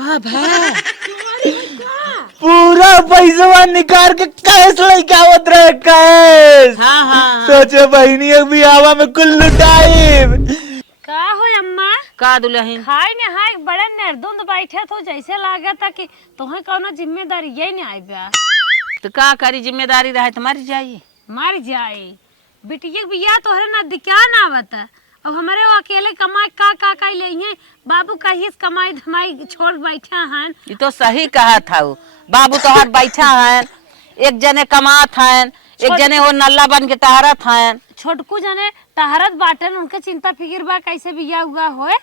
का भाई पूरा पैसा निकाल के कैश लेके आवत रहे कैश। हाँ। सोचे बहनी भी आवा में कुल लुटाई। का हो अम्मा का दुल्हन हाय ने हाय बड़े निर्धुंध बैठे तो जैसे लागा था कि तुम्हें कौनो जिम्मेदारी यही नहीं आई बा। तो का करी जिम्मेदारी रहे तुम्हारी जाइए मर जाए बिटिया बिया तोहरे ना दिखा ना आवता अब हमारे वो अकेले कमाई का ले हैं बाबू कहीं कमाई धमाई छोड़ बैठा हैं। ये तो सही कहा था वो बाबू तो हर बैठा है एक जने कमात हैं एक जने वो नल्ला बन के टहरत हैं। छोटकू जने टहरत बाटन उनके चिंता फिक्र बा कैसे बिया हुआ होए।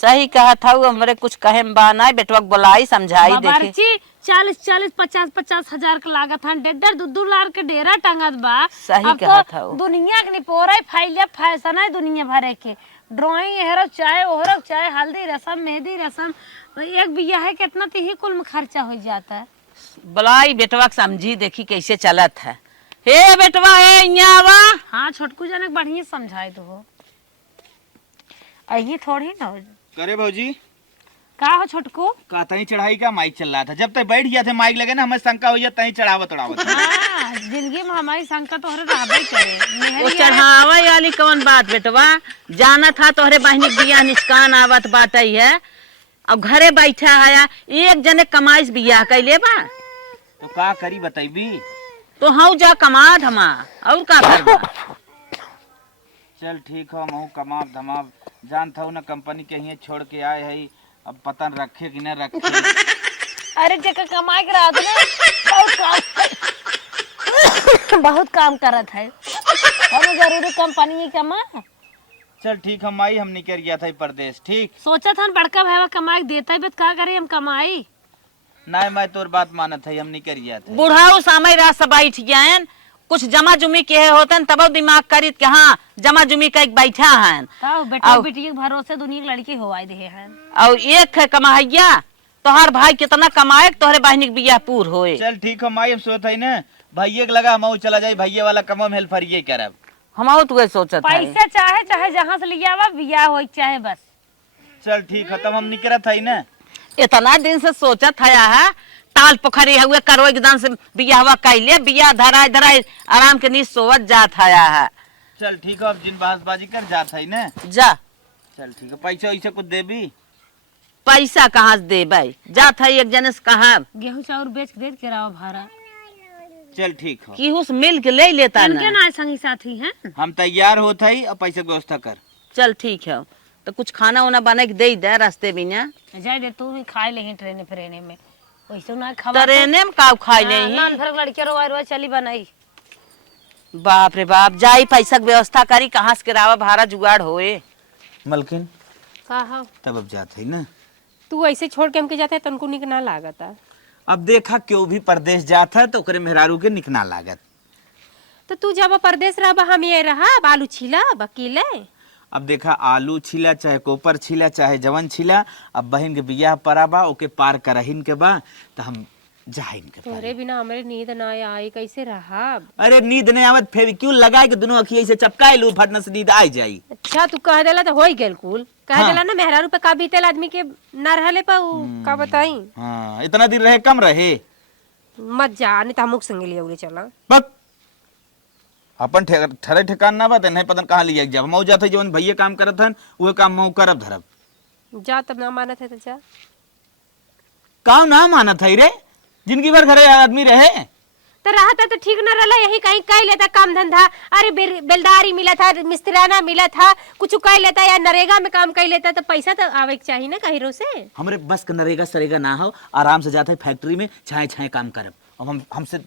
सही कहा था वो हमरे कुछ कहे में बा ना बेटवा बुलाई समझाई देखे बाबरची 40 50 हजार के लागत है 1.5 2 लाख के डेरा टंगत बा। सही अब कहा तो था वो दुनिया के निपोरा फैले फैशन है दुनिया भरे के ड्राइंग एहरो चाहे ओहरो चाहे हल्दी रसम मेहंदी रसम एक बिया है कितना तो ही कुल में खर्चा हो जाता है। बुलाई बेटवा के समझी देखी कैसे चलत है। हे बेटवा है यहाँ आवा। हाँ छोटकू जने बढ़िया समझाए तो हो अही थोड़ी ना हो। करे भौजी का हो छोटकू का तही चढ़ाई का माइक चल रहा था जब तक बैठ गया थे माइक लगे ना हमें शंका हो जाए तही चढ़ावत हाँ, जिंदगी में हमारी संकट तोहरे रहबे करे वो मेहरी चढ़ावा वाली कौन बात बेटवा जाना था तोहरे बहनी बिया निष्कान आवत बात है अब घरे बैठा है एक जने कमाई से बिया कैले बा तो का करी बताइबी। तो हाँ जा कमा धमा और का करबा। चल ठीक हो महू कमाब धमाब जान था ना कंपनी के ही छोड़ के आए है अब पता रखे कि न रखे। अरे जगह कमाई के रात में बहुत काम करत है हमें जरूरी कंपनी कमा। चल ठीक हम आई हम निकल गया था परदेश ठीक सोचा था बड़का भाई कमाई देता है का करे हम कमाई ना मैं तोर बात मानत है हम निकल गया था। बुढ़ाऊ सामय रात सब बैठ गए कुछ जमा जुमी के होतन तब दिमाग करित के हाँ जमा जुमी का एक बैठा है बेटा बेटी के भरोसे दुनिया की लड़की होवाई दे हैं और एक है कमाइया तोहर भाई कितना कमाए तोहरे बहनी के बियाह पूर होए। चल ठीक हम आई हम सोच है ना भैया के लगा हम चला जाए भैया वाला कमा में हेल्प फरिए करब हम तो सोचत है पैसे चाहे चाहे जहाँ से लिया हुआ बिया हो चाहे बस। चल ठीक खत्म हम निकलत है ना इतना दिन से सोचत है ताल पोखरी हुए करो एकदम से बिया हुआ कैले बिया धराए धराए आराम के नीच सोवत जात है। चल ठीक है अब जिन बहसबाजी कर जात है ना जा चल ठीक है पैसा वैसे कुछ देबी पैसा कहाँ से दे भाई जात है एक जने से कहा गेहूं चाउर बेच दे के राव भाड़ा। चल ठीक हो कि उस मिल के ले लेता इनके ना ना संगी साथी हैं हम तैयार होते ही और पैसे की व्यवस्था कर। चल ठीक है तो कुछ खाना वाना बना के दे दे रास्ते में ना जाए दे तू भी खाए ले ट्रेन फ्रेने में वैसे ना खबर ट्रेने में का खाई ले नान भर लड़के रोवा चली बनाई। बाप रे बाप जाई पैसा की व्यवस्था करी कहाँ से किरावा भाड़ा जुगाड़ होए। मलकिन कहा तब अब जाते है ना तू ऐसे छोड़ के हमके जाते है तनको निक ना लागता। अब देखा क्यों भी परदेश जाता है तो ओकरे मेहरारू के निकना लागत। तो तू जब परदेश रहा हम ये रहा आलू छीला बकीले अब देखा आलू छिला चाहे कोपर छिला चाहे जवन छिला अब बहन के बियाह पराबा ओके पार करहिन के बा तो हम जाहिन के तोरे बिना हमरे नींद ना आई कैसे रहा। अरे नींद नहीं आवत फिर क्यों लगाए के दोनों अखिया से चपकाए लू फटना से नींद आ जाई। अच्छा तू कह देला तो होई गेल कुल कह हाँ। देला ना मेहरारू पे का बीतेल आदमी के ना रहले पा का बताई। हाँ इतना दिन रहे कम रहे मत जा नहीं तो हमक संगे लिए उरे चला बक अपन ठरे ठिकान ना बात नहीं पता कहाँ लिया जब मऊ जाते जवन भैया काम करत हन वो काम मऊ करब धरब। जा तब ना मानत है तो जा काम ना मानत है रे जिंदगी भर घरे आदमी रहे तो रहता तो ठीक न रहला यही कहीं कह लेता काम धंधा। अरे बेलदारी मिला था मिस्त्राना मिला था कुछ कह लेता या नरेगा में काम कर लेता तो पैसा तो आवे के चाहिए ना कहीं से। हमरे बस का नरेगा सरेगा ना हो आराम से जाता है फैक्ट्री में छाए छाए काम करब अब हम हमसे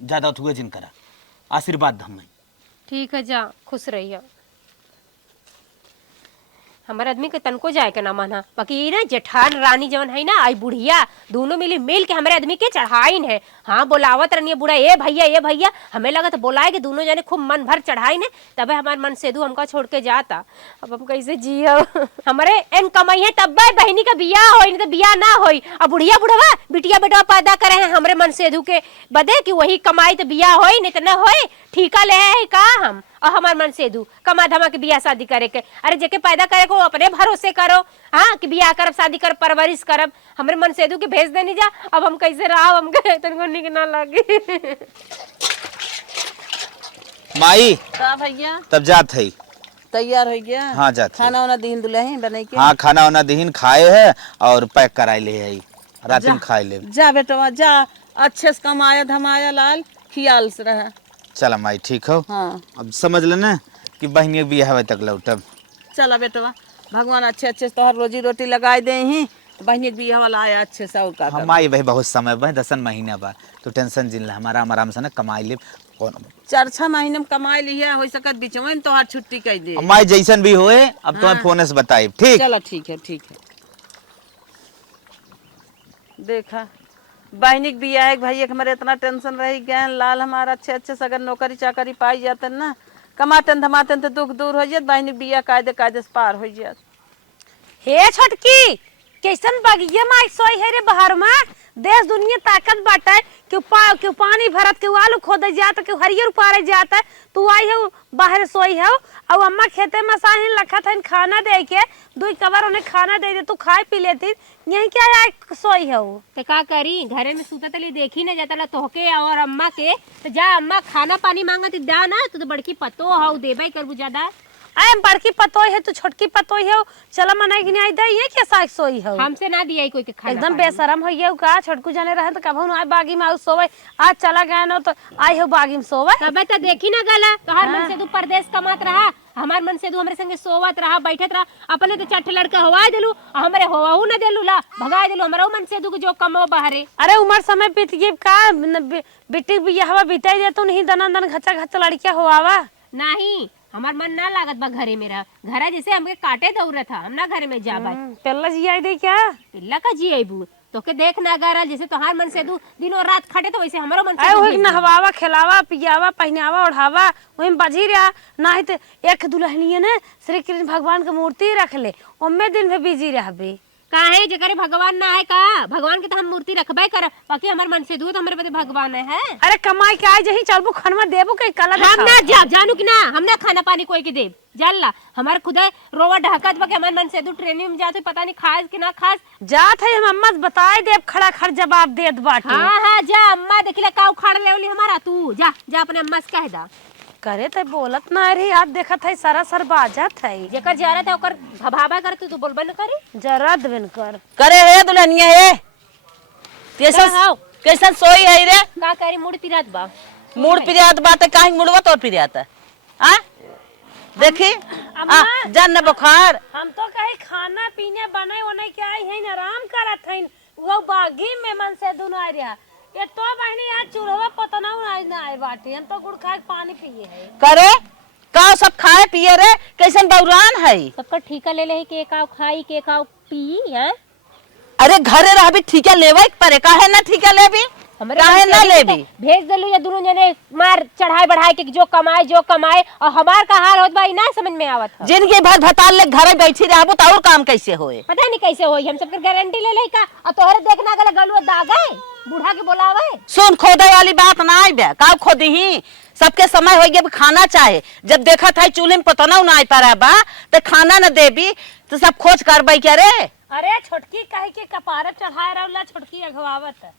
ज्यादा हुए जिन करा आशीर्वाद हम ठीक है जा खुश रहिया। हमारे आदमी के तनको जाए के ना माना बाकी ना जेठान रानी जवन है ना आई बुढ़िया दोनों मिल के हमारे आदमी के चढ़ाइन है। हाँ बोलावत रहनी बुढ़ा ये भैया हमें लगा तो बुलाए के दोनों जने खूब मन भर चढ़ाइन है तबे हमारे मन सेधु हमका छोड़ के जाता। अब हम कैसे जियो हमारे एन कमाई है तब बहनी का बियाह हो नहीं तो बियाह ना हो। अब बुढ़िया बुढ़वा बिटिया बेटवा पैदा करे हैं हमारे मन सेधु के बदे कि वही कमाई तो बियाह हो नहीं तो न हो ठीका ले है का हम और हमार मन से दू कमा धमा के बियाह शादी करे के। अरे जेके पैदा करे को अपने भरोसे करो, हाँ कि बियाह करब शादी कर परवरिश करब। हमरे मन से दू के भेज देनी जा, अब हम कैसे रहा, हमके तनको निक ना लगे। माई का भैया तब जात है। तैयार हो गया? हाँ जात है। खाना वाना दीन दुल्हन बने के? हाँ खाना वाना दीहिन खाए है और पैक कराए ले है, रात में खाए ले। जा बेटवा जा, अच्छे से कमाया धमाया लाल, खियाल से रह। चला माई ठीक हो। हाँ अब समझ लेना कि बहनी भी हवे तक लौटब। चला बेटवा, भगवान अच्छे अच्छे से तोहर रोजी रोटी लगाए दे ही, तो बहनी भी वाला आया अच्छे से। और का हम आई भाई बहुत समय बा, 10 महीना बा, तो टेंशन जिन हमारा आराम से ना कमाई ले। 4-6 महीने में कमाई लिया हो सकत, बीच में तोहर छुट्टी कह दे। माई जैसन भी होए अब तुम्हें फोन से बताई, ठीक? चलो ठीक है ठीक है। देखा बहनी के बिया है भाई, एक हमारे इतना टेंशन रही गया लाल, हमारा अच्छे अच्छे से अगर नौकरी चाकरी पाई जाते ना, कमाते धमाते तो दुख दूर हो जात, बहनी के बिया कायदे कायदे से पार हो जात। हे छोटकी, कैसन बगिया में सोई है रे बाहर में? देश दुनिया ताकत बाटे, क्यों पानी भरत, क्यों आलू खोदे जाता, क्यों हरियर उपारे जाता, तू आई है बाहर सोई है। और अम्मा खेते में साहिन लखा था खाना दे के, 2 कवर उन्हें खाना दे दे, तू खाए पी लेती, यही क्या आए सोई है वो? तो का करी, घरे में सुता तली देखी ना जाता ला तोहके और अम्मा के, तो जा अम्मा खाना पानी मांगत दा ना, तू तो बड़की पतो हाउ देबे करबू ज्यादा। आए बड़की पतोई है, तू छोटकी पतोई है, चला मनाई कि नहीं दे, ये क्या साग सोई है? हमसे ना दिया कोई के खाना एकदम पानी। बेशरम हो गया का, छोटकू जाने रहे तो कभू आए बागी में सोवे, आज चला गया ना तो आई हो बागी में सोवे। तबे तो देखी ना गला, तोहार मन से तू परदेश कमात रहा, हमार मन से तू हमरे संगे सोवत रहा, बैठत रहा, अपने तो चट्ठ लड़का हवाए दिलू, हमरे होवाहू ना दिलू ला, भगाए दिलू हमरो मन से तू जो कमो बाहरे। अरे उम्र समय बीत गई का, बेटी बियाहवा बीते दे, तू नहीं दना दन घचा घचा लड़किया होवा। नहीं हमार मन ना लागत बा घरे मेरा, घरा जैसे हमके काटे दौड़त था, हम ना घरे में जाबा। पहला जी आई दे क्या? पिल्ला का जी आईबू तो के देख ना गरा, जैसे तोहार मन से दू दिनों रात खटे तो वैसे हमारो मन से आए वही नहवावा खिलावा पियावा पहनावा ओढ़ावा, वही बजी रहा। नहीं तो एक दुल्हनिया ने श्री कृष्ण भगवान की मूर्ति रख ले, उनमें दिन में बिजी रहबे। काहे जकरे भगवान ना है का, भगवान के तो हम मूर्ति रखबे कर, बाकी हमार मन से दूध हमरे बदे भगवान है। अरे कमाई के आए जही चलबू खनवा देबू के कला हम ना जा जानू कि ना, हम ना खाना पानी कोई के देब जानला, हमार खुदा रोवा ढहकत बा के हमार मन से दू ट्रेनिंग में जाते पता नहीं खास कि ना खास। जात है हम अम्मा से बताए देब, खड़ा खड़ जवाब देत बाटे। हाँ हाँ जा, अम्मा देखिला का उखाड़ लेवली हमारा, तू जा जा अपने अम्मा से कह दा। करे तो बोलत ना रे, आप देखत है सारा सर बाजत है, जेकर जरा था ओकर भभाबा कर, तू बोलबे न करे जरा देन कर। करे हे दुल्हनिया हे, कैसन सोई है रे? का करे मुड़ पिरात बा, मूड पिरियात बात है, काहे मुड़वा तोर पिरियात है? आ देखी आ जान न बुखार। हम तो कहे खाना पीने बने ओने के आई है, आराम करत है, वो बागी में मन से दुनो आ रहा। ये तो बहनी आज चूल्हा पतना आज ना आए बाटी, हम तो गुड़ खाए पानी पिए है। करे का सब खाए पिए रे, कैसन बौरान है? सबका ठीका ले ले के का खाई के का पी है। अरे घरे रहबी ठीका लेवे परे, काहे ना ठीका लेबी, काहे ना लेबी? भेज देलू या दोनों जने मार चढ़ाई बढ़ाई के जो कमाए, और हमार का हाल होत बा ना समझ में आवत है। जिनके भर भताल ले घरे बैठी रहबो तो और काम कैसे होए? पता नहीं कैसे होई, हम सबके गारंटी ले ले का, और तोहरे देखना गले गलुआ दागे बूढ़ा के बोलावे। सुन खोदे वाली बात ना आई बे, का खोदी ही, सबके समय हो गया खाना चाहे, जब देखा था चूल्हे में पतना ना पारा बा तो खाना न देबी तो सब खोज करबई क्या रे? अरे छोटकी कहे के कपारे चढ़ाए रहला, छोटकी अगवावत।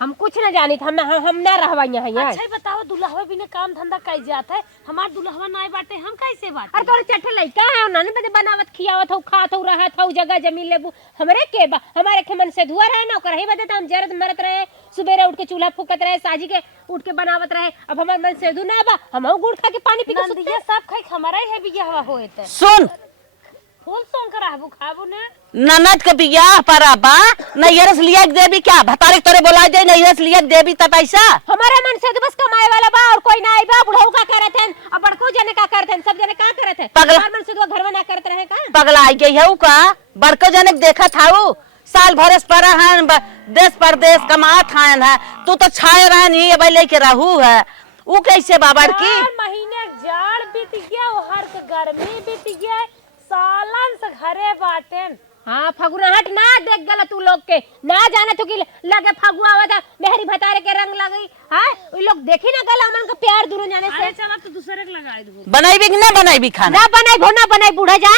हम कुछ न जानी, हम ना रहवा यहाँ। अच्छा बताओ दुल्हवा बिना काम धंधा कई जात है, हमार दुल्हवा ना बाटे, हम कैसे बाटे? अरे तोरे चट्टे लइका है, नानी बदे बनावत खियावत हो, खात हो, रहत हो, जगह जमीन लेबू हमरे के बा, हमारे के मन से धुआ रहे ना, ओकर ही बदे त हम जरत मरत रहे, सुबेरे उठ के चूल्हा फूकत रहे, साजी के उठ के बनावत रहे। अब हमार मन से धु ना बा, हम गुड़ खा के पानी पी के सुते। ये सब खाई हमारा ही है बियाह होए त। सुन फूल सोन कर रहबू खाबू ने, ननद के बियाह परा बा, नैयरस लिया के देबी क्या? भतारे तोरे बोला दे नैयरस लिया के देबी त पैसा? हमारे मन से तो बस कमाए वाला बा, और कोई ना आई बा। बुढ़ऊ का करत हन, अब बड़को जने का करत हन, सब जने का करत है, हमारे मन से तो घर में ना करत रहे का। पगला आई गई है का, बड़को जने देखा थाऊ साल भरस परा हन, देश परदेश कमात हन है, तू तो छाए रहन ही अब लेके रहू है, ऊ कैसे बाबर की? 4 महीने जाड़ बीत गया, हर के गर्मी बीत गया, सालन से घरे बाटे, हाँ फगुनाहट ना देख गला तू लोग के ना जाने तू कि लगे फगुआ हुआ था मेहरी भतारे के रंग लगी। हाँ उ लोग देखी ना गला हमन का प्यार दूर जाने से। चला तो दूसरे के लगाई दो। बनाई भी ना बनाई भी खाना ना बनाई भोना बनाई बूढ़ा जा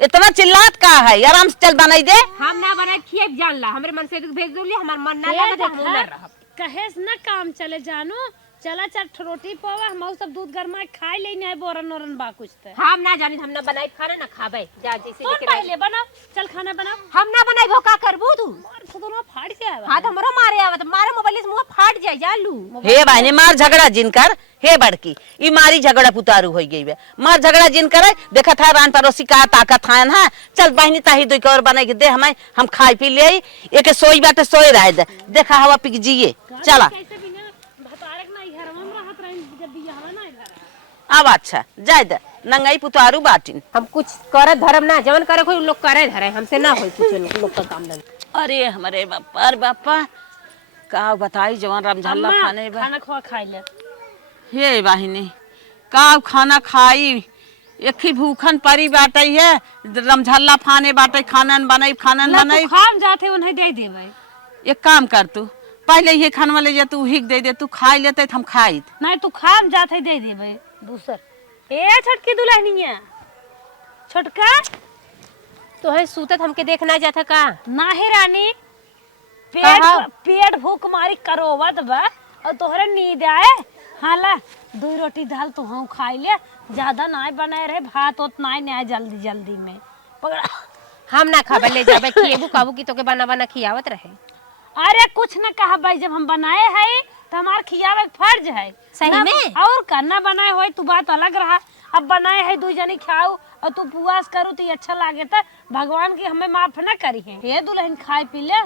इतना चिल्लात का है आराम से चल बनाई दे। हम ना बनाई खिए जान ला हमरे मन से भेज दूली हमार मन ना लगे हम ना रह कहे ना काम चले जानो चला चल रोटी पावा हम सब दूध गरमा खाई ले नहीं बोरन ओरन बा कुछ ते हम ना जानी हम ना बनाई खाना ना खाबे जा जैसे कौन पहले बनाओ चल खाना बनाओ। हम ना बनाई भो का करबू तू मार दोनों फाड़ के आवा। हां तो हमरो मारे आवत मारे मोबाइल से मुंह फाट जाए जालू। हे बहने मार झगड़ा जिनकर हे बड़की ई मारी झगड़ा पुतारू हो गई बे मार झगड़ा जिनकर देखा था रान पड़ोसी का ताकत है ना चल बहनी ताही दो और बनाई के दे हमें हम खाई पी ले एक सोई बाटे सोई रह दे देखा हवा पिक जिए चला कैसे बिना भतारक नहीं घर में रहत रही जब बियाह ना घर। अब अच्छा जाय दे नंगाई पुतारू बाटिन। हम कुछ करे धर्म ना जवन करे कोई लोग करे धरे हमसे ना होई कुछ लोग का काम धंधा। अरे हमारे बापा अरे बापा का बताई जवान रामझल्ला खाने बा खाना खा खाई ले हे बहिनी का खाना खाई एक ही भूखन परी बाटई है रमझल्ला फाने बाटे खानन बनाई खानन बनाई खाम जाते उन्हें दे देवे। एक काम कर तू पहले ये खानवा ले जा तू हिक दे दे तू खाई लेते हम खाई नहीं तू खाम जाते दे देवे दूसर। ए छोटकी दुल्हनिया छोटका तो है सूतत हमके देखना जाता का ना है रानी पेट भूख मारी करोवत बा और तोहरे नींद आए। हाँ ला 2 रोटी दाल तो हम खाई ले ज्यादा ना बनाए रहे भात उत ना जल्दी जल्दी में पकड़ा। हम ना खाबे ले जाबे खिएबू काबू की तोके बना बना खियावत रहे। अरे कुछ न कहा भाई जब हम बनाए है तो हमार खियावे फर्ज है सही में और करना बनाए हो तू बात अलग रहा। अब बनाए है 2 जनी खाओ और तू उपवास करू तो अच्छा लागे तो भगवान की हमें माफ न करी है। ये दुल्हन खाए पी ले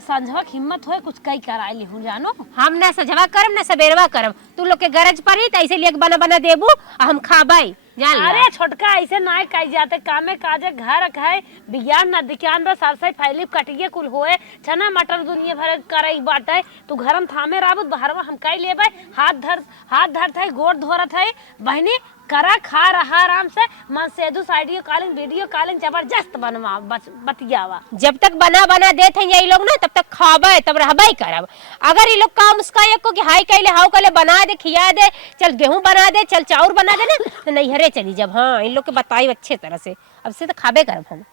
संझवा हिम्मत होए कुछ कई कराई ली हूँ जानो। हम ना सजवा करम ना सबेरवा करम तू लोग के गरज पड़ी त ऐसे लिए बना बना देबू हम खाबाई जान ला। अरे छोटका ऐसे ना कही जाते कामे काजे घर खाए विज्ञान न विज्ञान बस सरसई फैली कटिए कुल होए चना मटर दुनिया भर करई बाटे तू घरम थामे राबत बहरवा हम कई लेबे हाथ धर थे गोड़ धोरत है बहनी करा खा रहा आराम से मन से साइडियो कॉलिंग वीडियो कॉलिंग जबरदस्त बनवा बतियावा। जब तक बना बना देते हैं ये लोग ना तब तक खाबे तब रहबे करब। अगर ये लोग काम उसका को कि हाई कैले हाउ कैले बना दे खिया दे चल गेहूं बना दे चल चाउर बना दे ना तो नहीं हरे चली जब। हाँ इन लोग के बताई अच्छे तरह से अब से तो खाबे करब हम।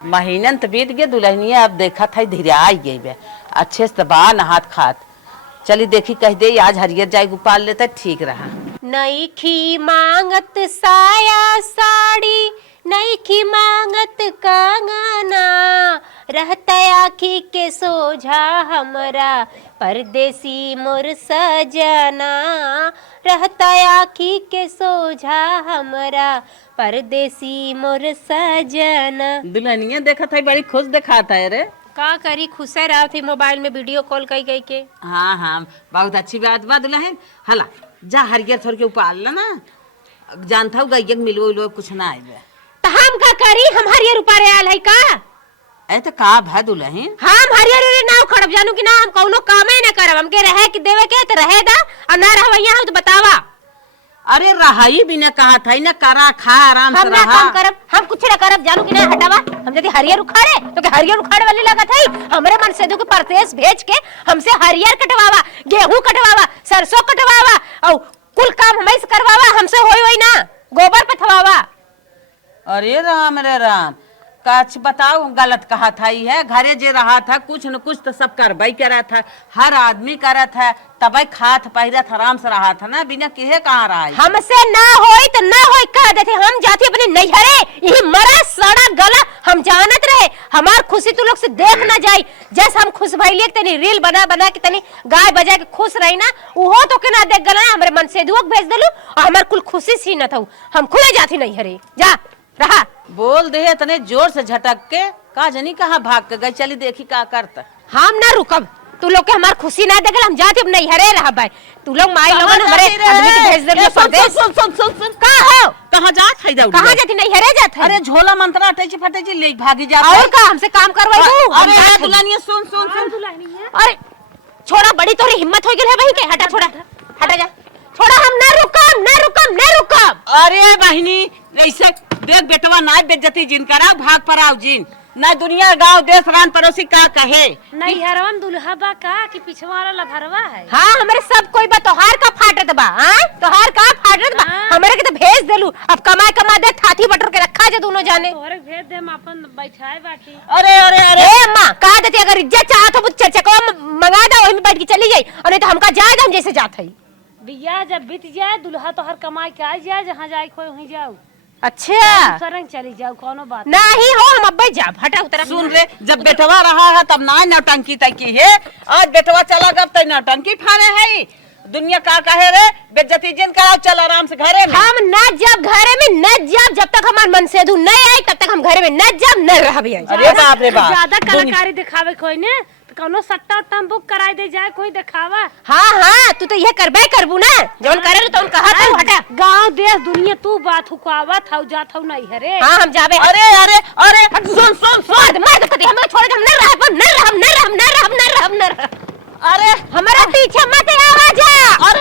महीनन तो बीत गए दुल्हनिया अब देखा था धीरे आई गई बे अच्छे से बा नहात खात चली देखी कह दे आज हरियर जाए गोपाल लेता ठीक रहा। नईखी मांगत साया साड़ी नईखी मांगत कंगना रहता आखी के सोझा हमरा परदेसी मोर सजना रहता आखी के सोझा हमरा परदेसी मोर सजना। दुल्हनिया देखा था बड़ी खुश दिखाता है रे का करी खुशे रहा थी मोबाइल में वीडियो कॉल कई के। हाँ हाँ बहुत अच्छी बात बा दुल्हन हला जा हरियर थोड़ के उपाल ला ना जानता हूँ गैया मिलो कुछ ना आए तो हम का करी हम हरियर ऊपर आयल है का ऐ तो का भा दुल्हन हम हरियर ना खड़ब जानू कि ना हम कौनो कामे ना करब हमके रहे कि देवे के तो रहे दा और ना रहवैया हो तो बतावा। अरे रहाई बिना कहा था ना करा खा आराम से हम ना काम करब हम कुछ ना करब जानू कि ना हटावा हम यदि हरियर उखाड़े तो के हरियर उखाड़े वाली लागत है हमरे मन से के परदेश भेज के हमसे हरियर कटवावा गेहूं कटवावा सरसों कटवावा और कुल काम हमें से करवावा हमसे होई ना गोबर पे थवावा। अरे राम रे राम काच बताओ गलत कहा था ही है घरे जे रहा था कुछ न कुछ तो सब करवाई करा था हर आदमी करा था तब खात पहिरा था आराम से रहा था ना बिना किहे कहाँ रहा है। हमसे ना होई तो ना होई कह देते हम जाती अपने नैहरे यही मरा सड़ा गला हम जानत रहे हमार खुशी तू लोग से देख ना जाई जैसे हम खुश भइले तनी रील बना बना के तनी गाय बजा के खुश रही ना उहो तो के ना देख गला हमरे मन से दुख भेज देलू और हमार कुल खुशी सी न था हम खुले जाती नैहरे जा रहा बोल दे इतने जोर से झटक के का जनी कहाँ भाग के गई चली देखी का करता हम ना रुकब तू लोग के हमार खुशी ना देगल हम जाती अब नैहरे रह भाई तू लोग माई लोगन हमरे आदमी के भेज देले परदेश सुन का हो कहाँ जात है जाऊ कहां जाती नैहरे जात है। अरे झोला मंत्रा अटैची फटैची ले भागी जात और का हमसे काम करवाई तू अरे दुल्हनिया सुन सुन सुन अरे छोड़ा बड़ी तोरी हिम्मत हो गेल है भाई के हटा छोड़ा हटा जा छोड़ा हम ना रुकम। अरे बहिनी ऐसे देख बेटवा ना बेइज्जती जिन करा भाग पर आओ जिन ना दुनिया गांव देश रान पड़ोसी का कहे नहीं हरवन दुल्हा बा का कि पिछवा वाला लभरवा है। हाँ हमारे सब कोई बा तोहार का फाटत बा। हाँ तोहार का फाटत बा। हमारे के तो भेज देलू अब कमा कमा दे थाथी बटर के रखा जे दोनों जाने। तोहरे भेज दे हम अपन बैठाए बाकी। अरे अरे अरे ए अम्मा कहा देती अगर इज्जत चाहत हो चर्चा को मंगा दो वहीं में बैठ के चली जाई और नहीं तो हमका जाए हम जैसे जात है। बियाह जब बीत जाए दुल्हा तोहर कमाई के आ जाए जहाँ जाए खोई वहीं जाओ। अच्छा सरंग चली जाओ कोनो बात नहीं हो हम अब्बे जा हटा उतरा। सुन रे जब बेटवा रहा है तब ना नौटंकी तंकी है आज बेटवा चला गब तो नौटंकी फाने है दुनिया का कहे रे बेइज्जती जिन कराओ चल आराम से घरे में। हम न जब घरे में न जब तक हमार मन से नहीं आई तब तक हम घरे में न जब न रह भी आई। अरे बाप रे बाप ज्यादा कलाकारी दिखावे कोई ने तो कोनो सट्टा उट्टा बुक कराई दे जाए कोई दिखावा। हाँ हाँ तू तो ये करबे करबू ना जवन करे तो कहा था हटा। गांव देश दुनिया तू बात हुकावत हौ जात हौ नहीं हरे। हाँ हम जाबे। अरे अरे अरे सुन सुन सुन मार दे हम छोड़ के हम न रह अरे हमारा पीछे मत आवाज अरे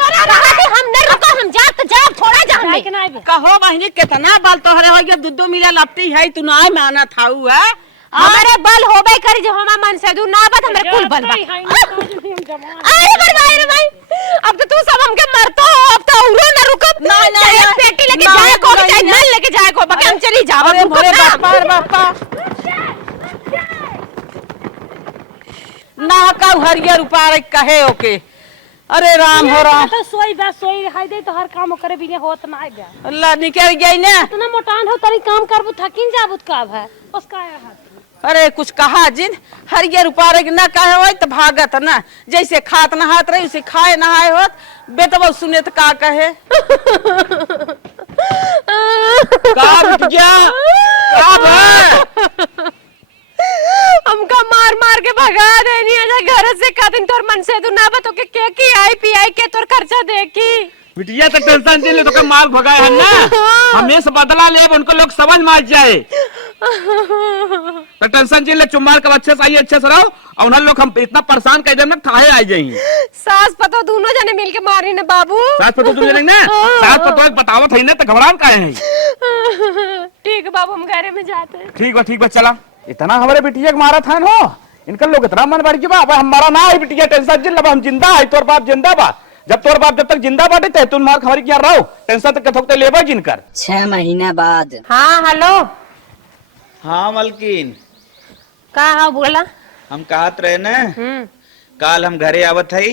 हम न रुको हम जा तो जा थोड़ा जा जाए के नहीं बे। कहो बहनी कितना बाल तोहरे हो गया दूध मिला लपटी है तू ना माना था है हमारे बल होबे करी जो हमारा मन से दू ना बात हमारे कुल बल बा। अरे भाई अब तो तू सब हमके मरतो हो अब तो उरो न रुको ना ना पेटी लेके जाए को चाहे नल लेके जाए को बाकी हम चली जाओ। अरे भोले बापा ना का हरियर उपार कहे ओके। अरे राम हो राम तो सोई बा सोई रहाई दे तो हर काम करे बिना होत ना है बे। अल्लाह निकल गई ने इतना मोटान हो तनी काम करबू थकिन जाबू का है उसका हाथ। अरे कुछ कहा जिन हरियर उपारे के ना कहे हो तो भागत ना जैसे खात नहात रही उसे खाए नहाए होत बेटवा सुने तो का कहे का बिटिया का भा हमका मार मार के भगा देनी है घर से का दिन तोर मन से तू ना बतो के की आई पी आई के तोर खर्चा देखी बिटिया तो टेंशन ले तो माल भगाए है ना हमें से बदला ले उनको लोग समझ मार जाए तो टेंशन ले चुम्मार का अच्छे से आई अच्छे से रहो और उन लोग हम इतना परेशान कर देना थाहे आ जाएंगे। सास पतो दोनों जने मिलके मारी ना बाबू। सास पतो दोनों जने ना सास पतो बतावत है ना तो घबरान काहे है। ठीक है बाबू हम घरे में जाते हैं। ठीक बा चला इतना हमारे बिटिया के मारा था नो इनका लोग इतना मन बढ़ गया हमारा ना है बिटिया टेंशन जिन हम जिंदा है तोर बाप जिंदा बा जब तोर बाप जब तक जिंदा बाटे ते तुम मार खबर क्या रहो टेंशन तक कथोकते लेबा जिनकर 6 महीना बाद। हाँ हेलो हाँ मलकिन का हाँ बोला हम कहत रहे ना काल हम घरे आवत है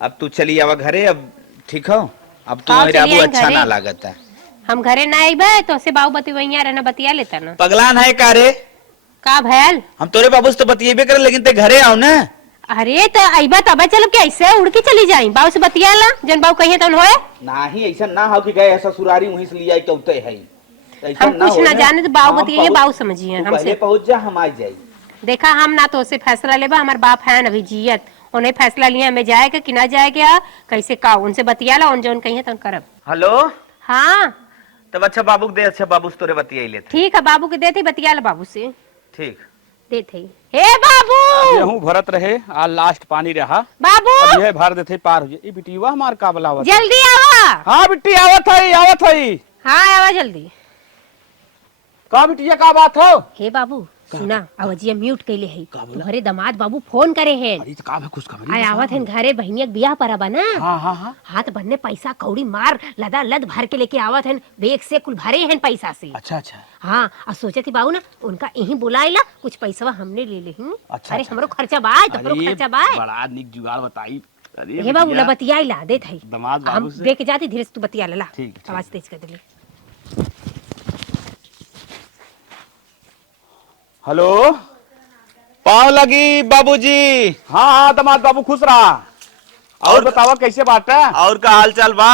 अब तू चली आवा घरे अब ठीक हो अब तू मेरे आबू अच्छा ना लागत है। हम घरे ना आइबे तो से बाबू बतिया रहना बतिया लेता ना पगलान है का रे का भैल हम तोरे बाबू से तो बतिएबे करे लेकिन ते घरे आओ ना। अरे तो आइबा तब चलो के ऐसे उड़ के चली जाई बाबू से बतियाला जन बाबू कहिए तन होए नाही ऐसा ना हो कि गए ससुरारी वहीं से लिया तो है हम कुछ ना जाने तो बाबू बतिए बाबू समझिए हमसे पहुंच जा हम आ जाई। देखा हम ना तो से फैसला लेबा हमार बाप है अभी जियत उन्हें फैसला लिया हमें जाएगा कि ना जाएगा कैसे का उनसे बतियाला उन जौन कहिए तन करब। हेलो हाँ तब अच्छा बाबू दे अच्छा बाबू से तोरे बतिया लेते ठीक है बाबू के देते बतियाला बाबू से ठीक देते हे बाबू गेहूं भरत रहे आ लास्ट पानी रहा बाबू अब यह भर देते पार हो जाए बिटिया हमार का बुलावत जल्दी आवा। हाँ बिट्टी आवत है हाँ आवा जल्दी। का बिटिया का बात हो हे बाबू सुना आवाजिया म्यूट कैले है तुम्हारे दामाद बाबू फोन करे हैं अरे तो का है खुश खबर आय आवत हैं घरे बहनिया बियाह पर बना हाँ हाथ बनने पैसा कौड़ी मार लदा लद भर के लेके आवत हैं बेग से कुल भरे हैं पैसा से। अच्छा हाँ और सोचे थी बाबू ना उनका यही बुलाएला कुछ पैसा हमने ले ले अच्छा, अरे हमरो खर्चा बाय तो खर्चा बाय बड़ा निक जुगाड़ बताई। अरे हे बाबू ला बतियाई ला देत है दामाद बाबू हम से दे के जाती धीरे से तू बतिया ला ठीक, ठीक। आवाज तेज कर दे। हेलो पाँव लगी बाबूजी। हाँ दामाद बाबू खुश रहा और बतावा कैसे बाटा और का हाल चाल बा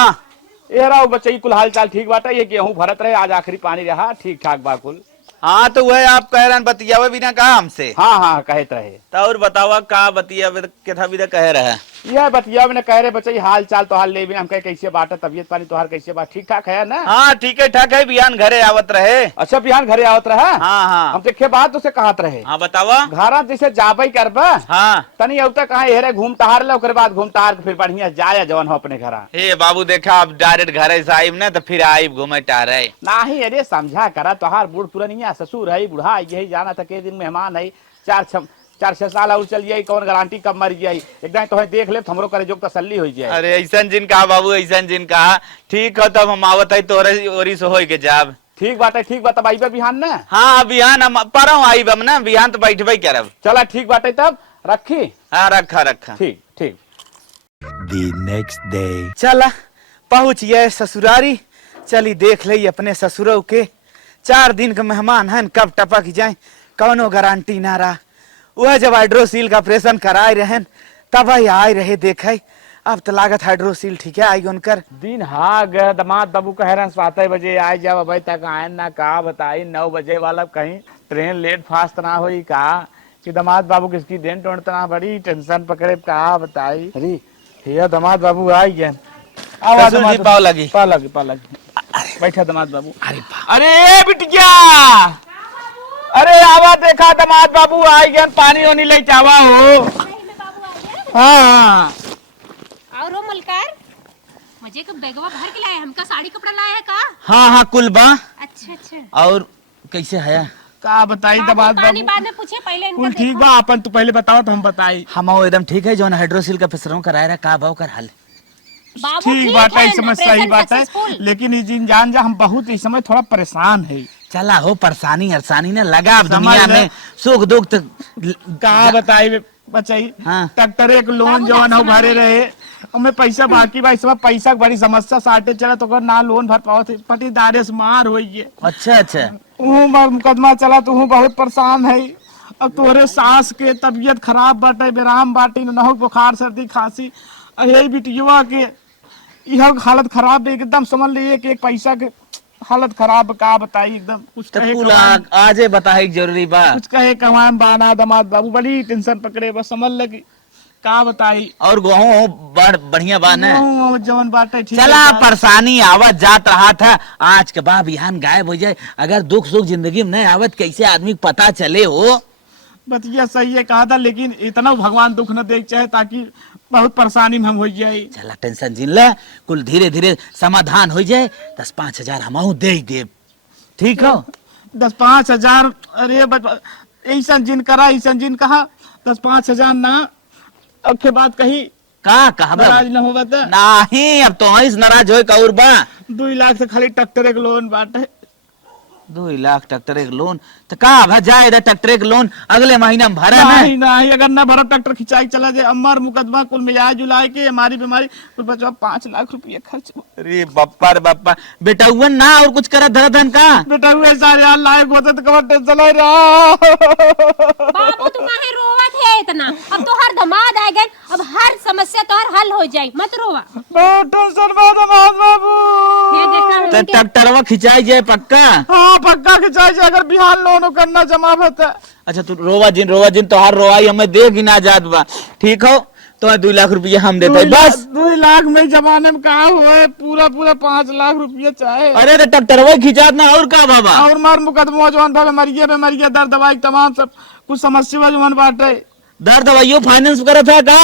ये रहा बच्चे कुल हाल चाल ठीक बाटा ये गेहूं भरत रहे आज आखिरी पानी रहा ठीक ठाक बा कुल। हाँ तो वह आप कह रहे बतियावे बिना का हमसे हाँ कहत रहे तो और बतावा का बतियावे के था भी कह रहा है यह बतिया मैंने कह रहे बच्चे हाल चाल तो हाल ले भी हम कहे कैसे बाटा तबियत पानी तोहार कैसे बात ठीक ठाक है ना। हाँ ठीक है ठाक है, बिहान घरे आवत रहे। अच्छा बिहान घरे आवत रहा। हाँ हाँ हम देखे बात उसे कहत रहे हाँ बतावा। घर जैसे जाबई करबा हाँ तनी अब तक कहा हेरे घूम टहार ले ओकर बाद घूम टहार के फिर बढ़िया जाया जवन हो अपने घर। हे बाबू देखा अब डायरेक्ट घरे से आईब ना तो फिर आईब घूमे टहरे। नाही अरे समझा करा तोहार बूढ़ पुरनिया ससुर है बूढ़ा यही जाना था के दिन मेहमान है 4-6 साल और चल जाये कौन गारंटी कब मर जाये एकदम तो देख ले हमरो करे जो तसल्ली हो जाए। अरे ऐसा जिन कहा बाबू ऐसा जिन कहा ठीक हो तब हम आवत है तोरे ओरी से होई के जाब। ठीक बात है ठीक बात अब आईबा बिहान ना। हाँ बिहान हम परम आईब हम ना बिहान तो बैठबे करब। चला ठीक बात है तब रखी। हाँ रखा रखा ठीक ठीक। The next day. चला पहुँच गए ससुरारी। चली देख ले अपने ससुरों के 4 दिन के मेहमान हैं कब टपक जाए कौनो गारंटी ना रहा। वह जब हाइड्रोसील का ऑपरेशन कराए रहन तब ही आए रहे देखे। अब तो लागत हाइड्रोसील ठीक है आई उनकर दिन हाँ गए दमाद बाबू कह रहे 7 बजे आए जब अभी तक आए ना कहा बताई 9 बजे वाला कहीं ट्रेन लेट फास्ट ना हुई कहा कि दमाद बाबू किसकी देन टोड़तना बड़ी टेंशन पकड़े कहा बताई। अरे भैया दमाद बाबू आई गए। ससुर जी पाव लगी पा लगी बैठा दमाद बाबू। अरे बिटिया अरे आवा देखा दमाद बाबू आई गए पानी वानी ले चावा हो। हाँ और वो मलकार मुझे को बैगवा भर के लाए हमका साड़ी कपड़ा लाया है का। हाँ हाँ कुल बा। अच्छा अच्छा और कैसे है का बताई दमाद पानी बाबू बाद में पूछे पहले इनका कुल ठीक देखो। बा अपन तू पहले बताओ तो हम बताई। हम एकदम ठीक है जो हाइड्रोसील का फिसरों कराया रहा का भाव कर हाल। बाबू ठीक बात है है इस समय ऑपरेशन सही बात है सक्सेसफुल। लेकिन ये जिन जान जा हम बहुत इस समय थोड़ा परेशान है। चला हो परेशानी हरसानी ने लगा अब समझ दुनिया ले। में सुख दुख तो कहा बताई बचाई हाँ। ट्रैक्टर एक लोन जवन हो भरे रहे हमें पैसा बाकी बा इस समय पैसा के बड़ी समस्या साटे चला तो ना लोन भर पाओ थे पटीदारे से मार हो अच्छा अच्छा मुकदमा चला तो बहुत परेशान है। अब तोरे सास के तबीयत खराब बाटे बेराम बाटी न हो बुखार सर्दी खांसी यही बिटिया के यह हालत खराब है एकदम समझ लिए कि एक पैसा के हालत खराब का बताई एकदम कुछ तो कहे कुल कमाए- आजे बताई जरूरी बा। कुछ कहे कमाए बाना दमाद बाबू बड़ी टेंशन पकड़े बस समझ लगी का बताई। और गेहूं बढ़िया बा न। जवन बाटे ठीक चला है। परेशानी आवत जात रहा था आज के बाद बिहान गायब हो जाए अगर दुख सुख जिंदगी में नहीं आवत कैसे आदमी को पता चले हो। बतिया सही है कहा था लेकिन इतना भगवान दुख न देख चाहे ताकि बहुत परेशानी में हम हो जाए। चला टेंशन जिन ले कुल धीरे धीरे समाधान हो जाए 10-5 हजार हम दे ही देब ठीक हो। 10-5 हजार अरे ऐसा जिन करा ऐसा जिन कहा 10-5 हजार ना अब के बाद कही का कहा नाराज न हो बता। नहीं अब तो इस नाराज हो कौर बा 2 लाख से खाली ट्रैक्टर एक लोन बाटे 2 लाख ट्रैक्टर एक लोन तो का जाए ट्रैक्टर एक लोन अगले महीना में भरा नहीं नहीं अगर न भरो ट्रैक्टर खिंचाई चला जाए अमर मुकदमा कुल मिला जुलाई के हमारी बीमारी कुल बचा 5 लाख रुपये खर्च। अरे बप्पा रे बप्पा बेटा हुआ ना और कुछ करा धन का बेटा हुए सारे यार लायक होते तो कबर टेंशन ले रहा। बाबू तुम्हारे रोवत है इतना अब तो हर दमाद आ गए अब हर समस्या तो हर हल हो जाए मत रोवा। बहुत टेंशन में दमाद बाबू। ये देखा तो हमने ट्रैक्टरवा खिंचाई जाए पक्का। हाँ पक्का खिंचाई जाए अगर बिहान लोन करना जमा होता। अच्छा तू रोवा जिन तो हर रोवाई हमें दे गिना जात बा ठीक हो तो 2 लाख रुपया हम देते बस। 2 लाख में जमाने में कहा हुए पूरा 5 लाख रुपये चाहे। अरे तो ट्रैक्टरवा खिंचात ना और का बाबा। और मार मुकदमा जवान भावे मरिया दर दवाई तमाम सब कुछ समस्या जवान बाटे दर दवाइयों फाइनेंस करत है का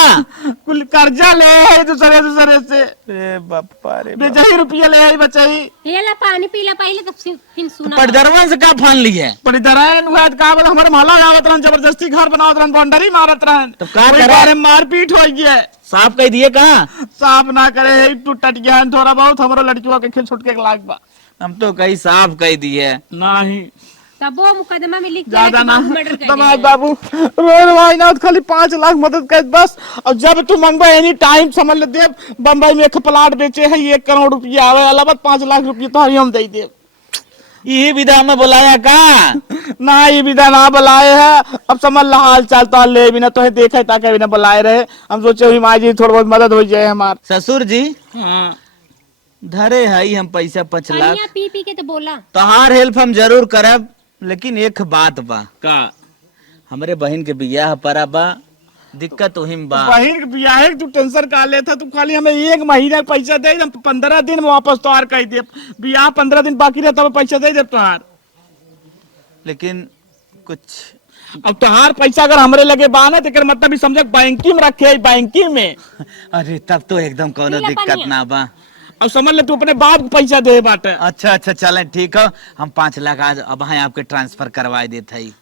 कुल कर्जा ले है दूसरे से रे बप्पा रे बेचाई रुपया ले है बचाई। ये ला पानी पीला पहले तब फिर सुना पटदरवन से का फान लिए बड़ी दरायन हुआ का बोल हमारे महला आवत रहन जबरदस्ती घर बनावत रहन बाउंड्री मारत रहन तो का वही करे? बारे में मारपीट हो गया साफ कह दिए का साफ ना करे टूट गया थोड़ा बहुत हमारो लड़कियों के खेल छुट के लाग बा हम तो कहीं साफ कह दिए नहीं तब वो मुकदमा में लिख के ज्यादा ना मर्डर कर दमाद दिया। बाबू रोज भाई ना खाली 5 लाख मदद कर बस। और जब तू मंगवा एनी टाइम समझ ले दे बम्बई में एक प्लाट बेचे है 1 करोड़ रुपया आवे अलावा 5 लाख रुपया तो हम दे दे। ये विधा में बुलाया का ना ये विधा ना बुलाए है अब समझ ला हाल चाल तो ले बिना तो देखे ताकि बिना बुलाए रहे हम सोचे हुई माँ जी थोड़ा बहुत मदद हो जाए हमार। ससुर जी हाँ धरे है हम पैसा 5 लाख पानिया पी पी के तो बोला तोहार हेल्प हम जरूर करब लेकिन एक बात बा का हमरे बहन के बियाह परा बा दिक्कत तो हिम बा। बहन के बियाह है, तू टेंशन का लेता, तू खाली हमें 1 महीना पैसा दे, हम 15 दिन में वापस तोहार कह दे। बियाह 15 दिन बाकी रहता, तब पैसा दे तोहार। लेकिन कुछ अब तोहार पैसा अगर हमरे लगे बाना तो मतलब भी समझ बैंकिंग में रखे, बैंकिंग में। अरे तब तो एकदम कोनो दिक्कत ना बा। अब समझ ले, तू अपने बाप को पैसा दे बाटे। अच्छा अच्छा चले ठीक हो, हम 5 लाख आज अब हैं आपके ट्रांसफर करवाए देते ही।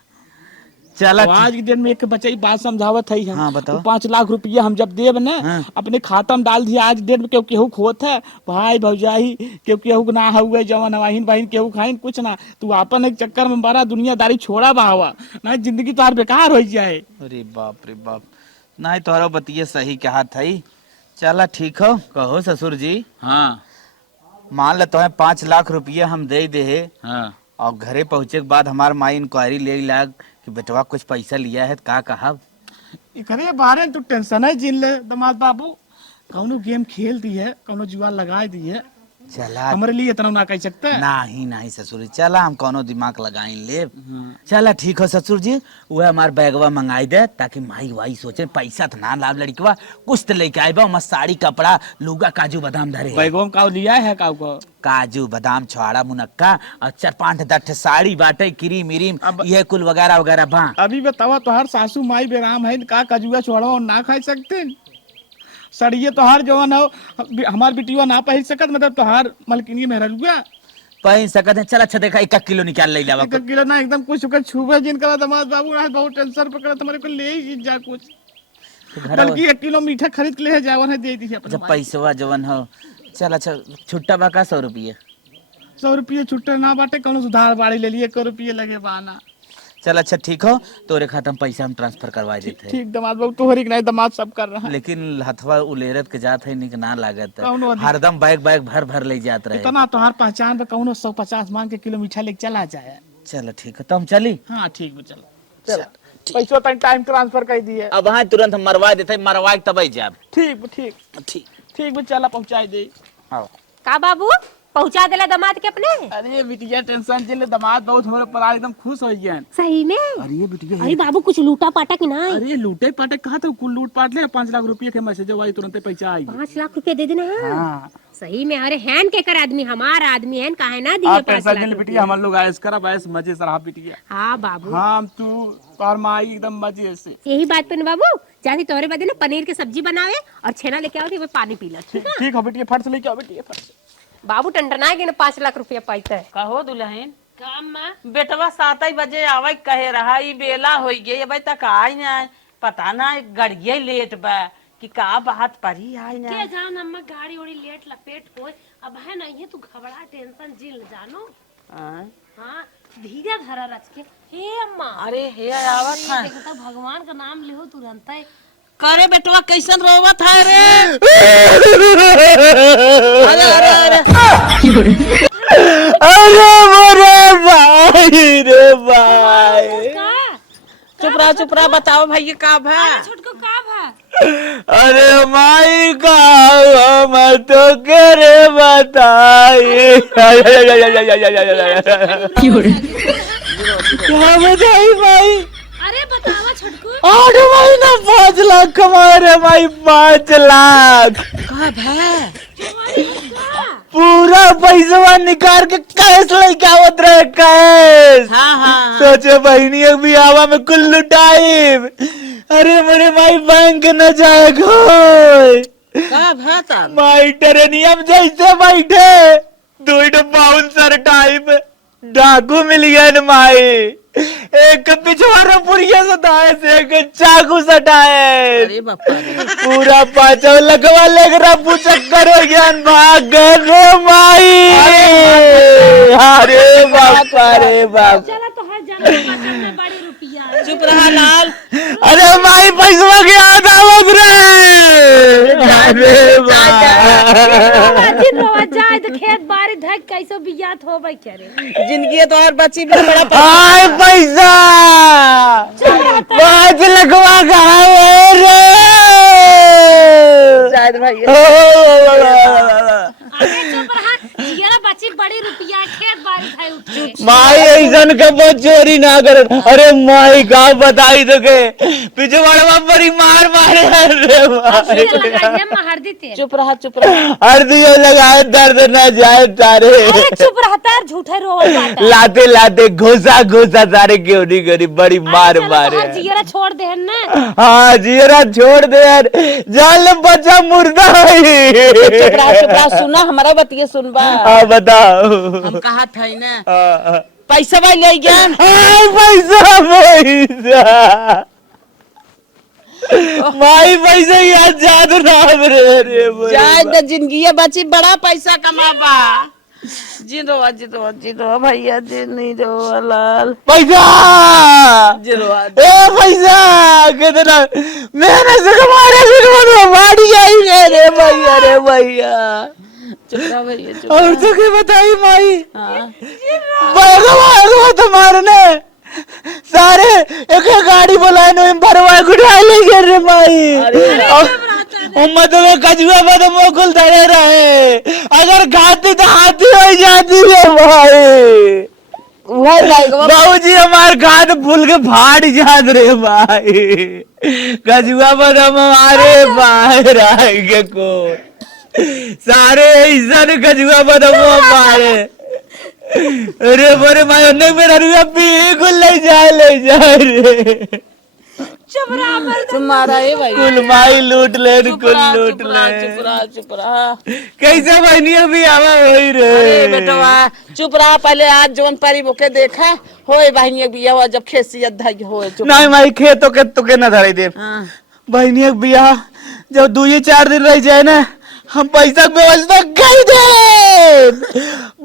चला तो आज के दिन में एक बच्चा ही बात समझावत है हम। हाँ, बताओ। 5 लाख रुपया हम जब देब ना, हाँ। अपने खाता में डाल दिया। आज डेट में क्यों केहू खोत है भाई भौजाई, क्यों केहू ना हुए जवन हवाइन बहन केहू खाइन कुछ ना। तू अपन एक चक्कर में बड़ा दुनियादारी छोड़ा बावा ना, जिंदगी तो बेकार हो जाए। अरे बाप रे बाप, नहीं तोहरो बतिये सही कहा था। चला ठीक हो, कहो ससुर जी। हाँ मान ले तुम्हें 5 लाख रुपया हम दे दे है, हाँ और घरे पहुंचे के बाद हमार माई इंक्वायरी ले लाग कि बेटवा कुछ पैसा लिया है, का कहा? करे बारे तू टेंशन है जिन ले दमाद बाबू। कौनो गेम खेल दी है, कौनो जुआ लगा दी है, चला हमारे लिए इतना ना कह सकते है। नहीं नहीं ससुर जी, चला हम कोनो दिमाग लगाई ले। चला ठीक हो ससुर जी, वह हमार बैगवा मंगाई दे, ताकि माई वाई सोचे पैसा तो ना लाभ लड़कवा कुछ तो लेके आए बा। मस्त साड़ी कपड़ा लुगा काजू बादाम धरे। बैगों का लिया है का को काजू बादाम छुआड़ा मुनक्का और 4-5 दठ साड़ी बाटे, क्रीम मिरीम ये कुल वगैरह वगैरह बा। अभी बतावा तोहार सासू माई बेराम है, का कजुआ छोड़ा ना खा सकते। सड़िए तोहार जवान हो, हमार बिटिया ना पहन सकत, मतलब तोहार मलकिनी में रुआ पहन सकत है। चल अच्छा देखा 1 किलो निकाल ले लावा। 1 किलो ना एकदम कुछ होकर छुबे जिन करा दमाद बाबू ना बहुत टेंशन पकड़ा, तुम्हारे को ले ही जा कुछ, बल्कि 1 किलो मीठा खरीद के ले जावन है, दे दी जब अपने पैसवा जवन हो। चल अच्छा छुट्टा बा का 100 रुपये? 100 रुपये छुट्टा ना बाटे, कौन सुधार बाड़ी ले लिए 1 रुपये लगे बाना। चल अच्छा ठीक हो, तोरे खाता में पैसा हम ट्रांसफर करवा देते हैं। ठीक दमाद बाबू, तोहरी नहीं दमाद सब कर रहा है। लेकिन हथवा उलेरत के जात है, निक ना लागत है। कौनो अधिक- हरदम बैग बैग भर भर ले जात रहे। इतना तोहार पहचान पे कौनो 150 मांग के किलो मीठा लेके चला जाए। चल ठीक है, तो हम चली। हाँ ठीक है, चलो पैसा टाइम ट्रांसफर कर दिए। अब हाँ तुरंत हम मरवा देते, मरवा के तब जाब। ठीक ठीक ठीक ठीक चला पहुँचाई दे। आओ। का बाबू पहुंचा देला दामाद के अपने? अरे बिटिया टेंशन जिले दमाद बहुत हमारे पर एकदम खुश हो गए। सही में? अरे बिटिया, अरे बाबू कुछ लूटा पाटा कि नहीं? अरे लूटे पाटे कहा तो कुल लूट पाट ले। 5 लाख रुपये के मैसेज आई, तुरंत पैसा आई। 5 लाख रुपए दे देना है? हाँ सही में? अरे हैन के कर आदमी, हमारा आदमी है, काहे ना दिए 5 टेंशन लाख जिले रुपया? बिटिया, हम लोग ऐस करा बस मजे से रहा बिटिया। हाँ बाबू, हाँ तू तोहर माई एकदम मजे से। यही बात पे ना बाबू, जाती तोरे बदे ना पनीर की सब्जी बनावे और छेना लेके आओ, वो पानी पी लो, ठीक है? ठीक हो बिटिया, फट से लेके आओ बिटिया, फट से। बाबू टंटनाएगे ना 5 लाख रुपया पाइता है। कहो दुल्हन, काम माँ बेटवा 7 बजे आवे कहे रहा, ई बेला हो गई अभी तक आई ना, पता ना गड़िए लेट बा कि का बात परी आई ना। के जान अम्मा गाड़ी उड़ी लेट लपेट होए, अब है नहीं है तू घबरा टेंशन जिल जानो। हाँ। हाँ धीरे धरा रच के। हे अम्मा, अरे हे आवत है, देखो तो भगवान का नाम लिहो तुरंत है। करे बेटवा कैसन रोवत है रे। अरे अरे अरे अरे मोरे भाई रे भाई, का चुप रहा बताओ भाई ये का भा। छोटको का भा? अरे माई का मैं तो करे बताई। क्या बताई भाई? अरे बतावा छोटको। 8 महीना 5 लाख कमाए रे भाई, 5 लाख का भा। पूरा पैसा निकाल के कैश लेके आवत रहे, कैश। हाँ हाँ सोचे बहनी भी आवा में कुल लुटाई। अरे मेरे भाई बैंक न जाए घोय, का भा था। माई ट्रेनियम जैसे बैठे 2 बाउंसर टाइप डाकू मिल गया न माई। एक पिछवाड़ा पुड़िया सटाए से एक चाकू सटाए, अरे बापा रे। पूरा 5 लखवा लेकर चक्कर हो गया, भाग गए रे माई। अरे बापा रे बाप। चला तो हर जाना बचत में बड़ी रुपया है। चुप रहा लाल। अरे माई पैसा के याद आवत रे। अरे दिन रोज जाए तो खेत बाड़ी धक कैसो बियात होबे करे। जिंदगी तो और बची भी बड़ा हाय पैसा 5 लखवा गए रे। शायद भाई अरे चुप रहा, जिया बची बड़ी रुपया, खेत बारी खाई उठ के। माई ऐसन कबो चोरी ना कर। अरे माई का बताई तो के पीछे वाला बड़ी मार मारे। अरे माई ये लगाइए महर्दी तेल। चुप रहा चुप रहा। हरदियो लगाए दर्द ना जाए तारे। अरे चुप रहता है, झूठे रोवल बात है। लाते लाते घोसा घोसा तारे क्यों नहीं करी बड़ी मार मारे। जियरा छोड़ दे ना। हाँ जियरा छोड़ दे यार, जाल बच्चा मुर्दा है। चुप रहा सुना हमारा बतिया सुनबा। हाँ बताओ। हम कहा था ही ना हाँ, पैसा भाई ले गया। हाँ, पैसा पैसा माई पैसा याद जादू नाम रे जाए तो जिंदगी बची बड़ा पैसा कमाबा। जिरो भैया जी नहीं रो लाल पैसा जिरो ए पैसा कितना मैंने से कमाया फिर वो बाड़ी आई रे भैया रे भैया। चुप रहा भैया चुप और तो क्या बताई माई हाँ। बैगवा तुम्हारे ने सारे एक गाड़ी बुलाए नो भरवा उठा ले गए रे माई। मतलब कजुआ बदम मोकुल धरे रहे, अगर खाती तो हाथी हो जाती है भाई। बाबूजी हमार घाट भूल के फाड़ जात रे भाई। कजुआ बदम हमारे बाहर आएंगे को सारे ऐसा कजुआ बदम हमारे। अरे बोरे भाई अन्य मेरा रुपया पी को ले जा रे। तुम्हारा ये भाई कुल माई लूट ले कुल लूट ले। चुप रहा कैसे बहनी अभी आवा वही रे। अरे बेटवा चुप रहा। पहले आज जोन पारी बोके देखा होए बहनी बिया हुआ जब खेसी अद्धा होए चुप। नहीं माई खेतों के तुके न धरे दे। हाँ। बहनी बिया जब 2-4 दिन रह जाए ना हम पैसा की व्यवस्था कर दे।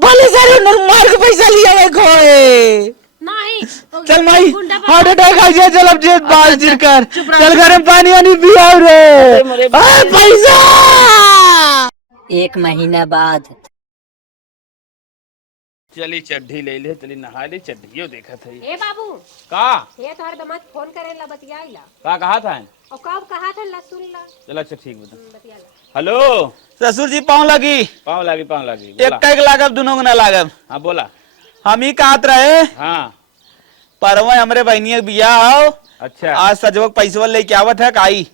भले सारे मार के पैसा लिया हुआ खोए। नहीं चल माई हार्ट अटैक आ जाए। चल अब जेब बाल जिर कर चल गरम पानी वानी पिया रे। पैसा 1 महीना बाद। चली चड्ढी ले ले चली नहा ले चड्ढियो देखा था ए बाबू का ये तोहर दमाद फोन करेला बतियाइला का कहा था और कब कहा था ला सुन ला चलो अच्छा ठीक बता। बतियाला। हेलो ससुर जी पाँव लगी पाँव लागी एक एक लागब दोनों को ना लागब। हाँ बोला। हम ही कहत रहे हाँ परवा हमरे बहनी के बिया आओ अच्छा आज सजवक पैसवा लेके आवत है काई।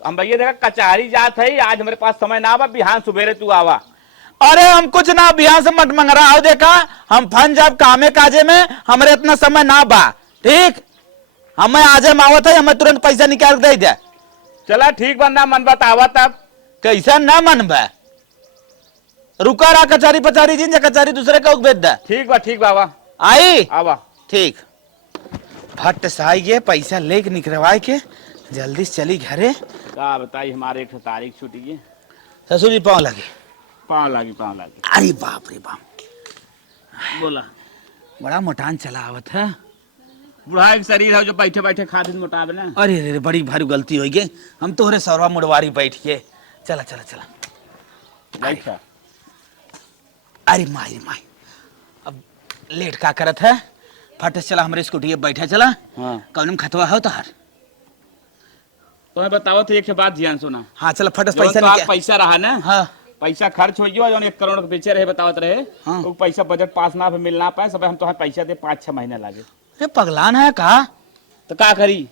हम भैया देखा कचहरी जात है आज हमारे पास समय ना आवा बिहान सुबेरे तू आवा। अरे हम कुछ ना बिहान से मत मंग रहा हो देखा हम फन जब कामे काजे में हमरे इतना समय ना बा ठीक। हमें आज आवत है हमें तुरंत पैसा निकाल दे दे। चला ठीक बंदा मन बतावा तब कैसा ना मन बा रुका रहा कचहरी पचारी जिन या कचहरी दूसरे का भेज दे। ठीक बाबा आई आवा ठीक फट सहाय के पैसा लेके निकलवाए के जल्दी से चली घरे। का बताई हमारे एक तारीख छूटी है। ससुर जी पाँव लगे। पाँव लागी अरे बाप रे बाप बोला। बड़ा मोटान चला आवत है। बुढ़ा एक शरीर है जो बैठे बैठे खाते मोटावे ना। अरे रे बड़ी भारी गलती हो गई हम तोहरे सौरवा मुड़वारी बैठ के चला चला चला। अच्छा अरे माई माई अब लेट का करत है फट चला हमारे स्कूटी बैठा चला। हाँ कौन खतवा हो तोहर। तुम्हें बताओ तो एक के बाद ध्यान सुना। हाँ चला फट जौन पैसा तोहार निकाल। पैसा रहा ना हाँ पैसा खर्च हो गया जो 1 करोड़ के बेचे रहे बतावत रहे हाँ। वो पैसा बजट पास ना मिल ना पाए सब हम तो पैसा दे 5-6 महीने लागे अरे पगलान है का। तो का करी।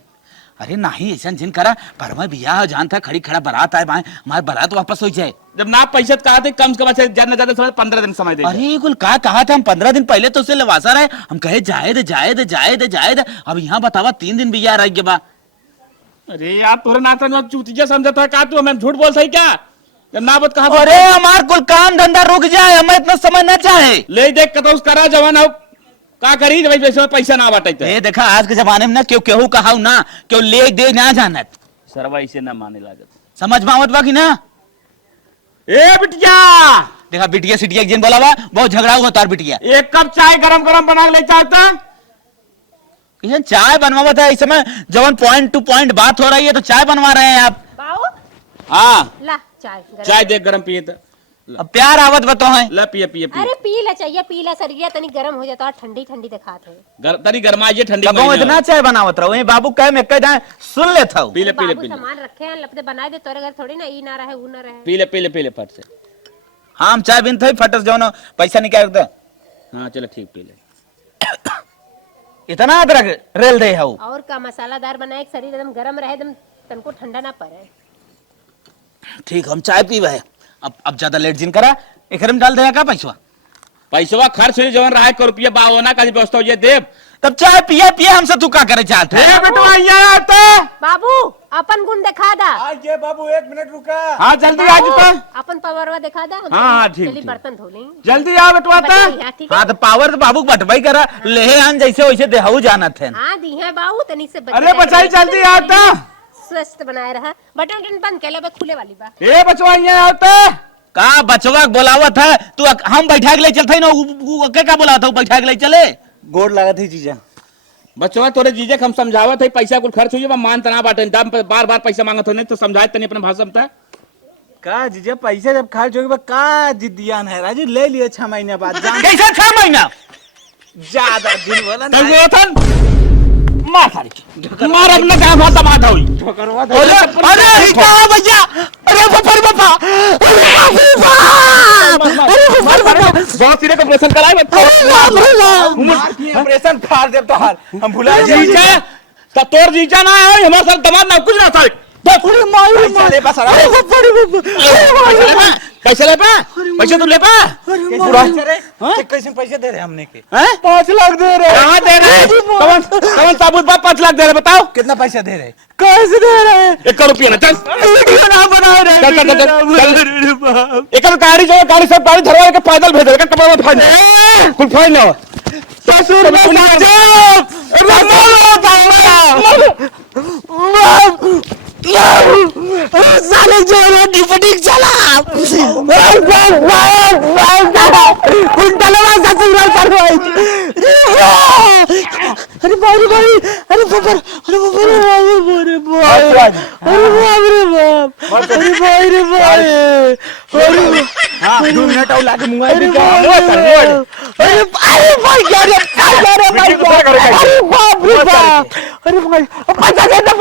अरे नहीं ऐसा जिन करा परवा बियाह जान था खड़ी खड़ा बारात आए भाई हमारे बारात वापस हो जाए। जब ना पैसा कहा थे कम से कम ज्यादा समय 15 दिन समय दे। अरे कुल का कहा था हम 15 दिन पहले तो उसे लवासा रहे हम कहे जाए अब यहाँ बतावा 3 दिन बियाह रह गया बा। अरे यार तोरे नाता चूतिया समझा था का तू हमें झूठ बोलता है क्या जब ना बत कहा। अरे हमार कुल काम धंधा रुक जाए हमें इतना समय न चाहे। ले देख के तो उस करा जवान हो का करी जब वैसे पैसा ना बाटे ये देखा आज के जमाने में ना क्यों केहू कहा ना क्यों ले दे ना जानत सरवा इसे ना माने लागत समझ मावत बा कि ना। ए बिटिया देखा बिटिया सिटिया जिन बोला बा बहुत झगड़ा हुआ तार बिटिया। एक कप चाय गरम गरम बना ले चाहता किशन चाय बनवा था इस समय जवन पॉइंट टू पॉइंट बात हो रही है तो चाय बनवा रहे हैं आप। बाऊ हाँ ला चाय गरम। चाय देख गरम पिए तो अब प्यार आवत बताओ है। ला पिए पिए अरे पी ला चाहिए पी ला सरिया तनी गरम हो जाता और ठंडी ठंडी दिखात है। तनी गरमाइए ठंडी कब इतना चाय बनावत रहो बाबू कह मैं कह जाए सुन लेता हूँ। पी ले पी ले बाबू पी ले सामान रखे हैं लपटे बनाए दे तोरे घर थोड़ी ना ई ना रहे ऊ ना रहे। पी ले फट से। हाँ हम चाय बिन थे फटस जो पैसा निकाल दे हाँ चलो ठीक पी ले। इतना अदरक रेल दे हूँ। और का मसालादार बनाए कि शरीर एकदम गरम रहे, एकदम तनको ठंडा ना पड़े। ठीक हम चाय पीवा है। अब ज्यादा लेट जिन करा एकरे में डाल देगा का पैसा? पैसवा खर्च हो जवन रहा 1 रुपया बावना का व्यवस्था हो जाए देव। तब चाय पिया पिया हमसे तू का करे चाहते ए बेटवा यहाँ आता। बाबू अपन गुण दिखा दा। आइए बाबू 1 मिनट रुका। हाँ जल्दी आ जाता। अपन पवरवा दिखा दा। हाँ, ठीक, चली ठीक। बर्तन धो लें। जल्दी आ बेटवा आता। ठीक हाँ है। तो पावर तो बाबू बटवाई करा लेहे आन जैसे वैसे देहाऊ जाना थे। हाँ दी है बाबू तनी से अरे बचाई जल्दी आता। स्वस्थ बनाए रहा। बटन उटन बंद कर ले, बे खुले वाली बा। ए बचवा यहाँ आता। का बचवा बोलावत है तू हम बैठा के ले चलते ना के का बोला था बैठा के ले चले। गोड़ लगा थी जीजा। बचवा तोरे जीजे हम समझावत है पैसा कुल खर्च हो जाए मान तना बाटे दाम पे बार पैसा मांगत हो नहीं तो समझाए तनी अपने भाषा में। का जीजा पैसा जब खर्च होगी का जिद्दियान है राजू ले लिए 6 महीने बाद जान कैसे 6 महीना ज्यादा दिन बोला ना मार सारी मार अपने काम होता मार होई। अरे हिटा भैया अरे बपर बापा बहुत सिरे का ऑपरेशन कराए ऑपरेशन फाड़ दे तो हाल हम भुला जीजा तो तोर जीजा ना है हमारे साथ दमाद ना कुछ ना सारे पैसा ले बस पैसा ले पा पैसा तू ले पा कैसे पैसे दे रहे हमने के 5 लाख दे रहे कहाँ दे रहे कौन साबुत बाप 5 लाख दे रहे बताओ कितना पैसा दे रहे कैसे दे रहे 1 रुपया ना चल वीडियो ना बना रहे एक गाड़ी जो गाड़ी सब गाड़ी धरवा के पैदल भेज देगा कपड़ा में फाइन कुल फाइन हो ससुर साले जो डिपटिक चला कुंटलवा ससुराल करवाई। अरे भाई भाई अरे बाप अरे बाप अरे बाप अरे बाप अरे भाई रे भाई अरे हां 2 मिनट और लाके मुंगा अरे भाई यार अरे भाई अरे बाप रे बाप अरे भाई पैसा देना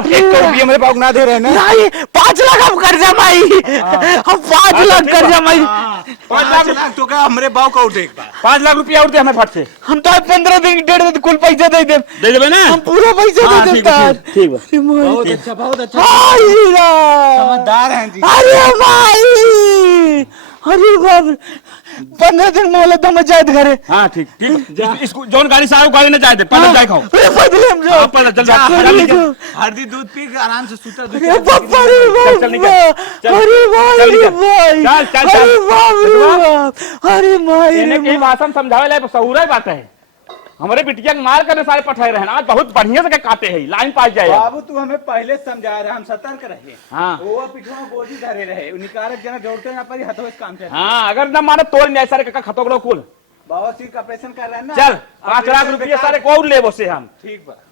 1 रुपया मेरे पास ना दे रहे ना नहीं 5 लाख हम कर्जा माई हम 5 लाख कर्जा माई 5 लाख तो क्या हमरे बाव का उठे 5 लाख रुपया और दे हमें फट से हम तो 15 दिन 1.5 दिन कुल पैसा दे देबे ना हम पूरा पैसा दे देते ठीक है बहुत अच्छा समझदार समझदार हैं जी अरे भाई अरे बाप 15 दिन मोहलत हम जाए घरे हाँ ठीक इसको जोन गाड़ी से आओ गाड़ी ना जाए दे पहले जाए खाओ अरे बदले हम जाओ जल्दी हल्दी दूध पी के आराम से सूता अरे बाप रे बाप अरे भाई रे भाई अरे बाप रे बाप अरे माई इन्हें की भाषा समझावे ला सहुरा बात है हमारे बिटिया के मार करने सारे पठाए रहे आज बहुत बढ़िया से काटे है लाइन पास जाए बाबू तू हमें पहले समझा रहा हम सतर्क रहे हाँ वो पिछवा बोझी धरे रहे निकारक जना जोड़ते ना पर हथों काम से हाँ अगर न माने तोड़ नहीं सारे का खतोगड़ो कुल बाबा सिर का ऑपरेशन कर रहे हैं ना चल 5 लाख रुपया सारे को ले से हम ठीक बा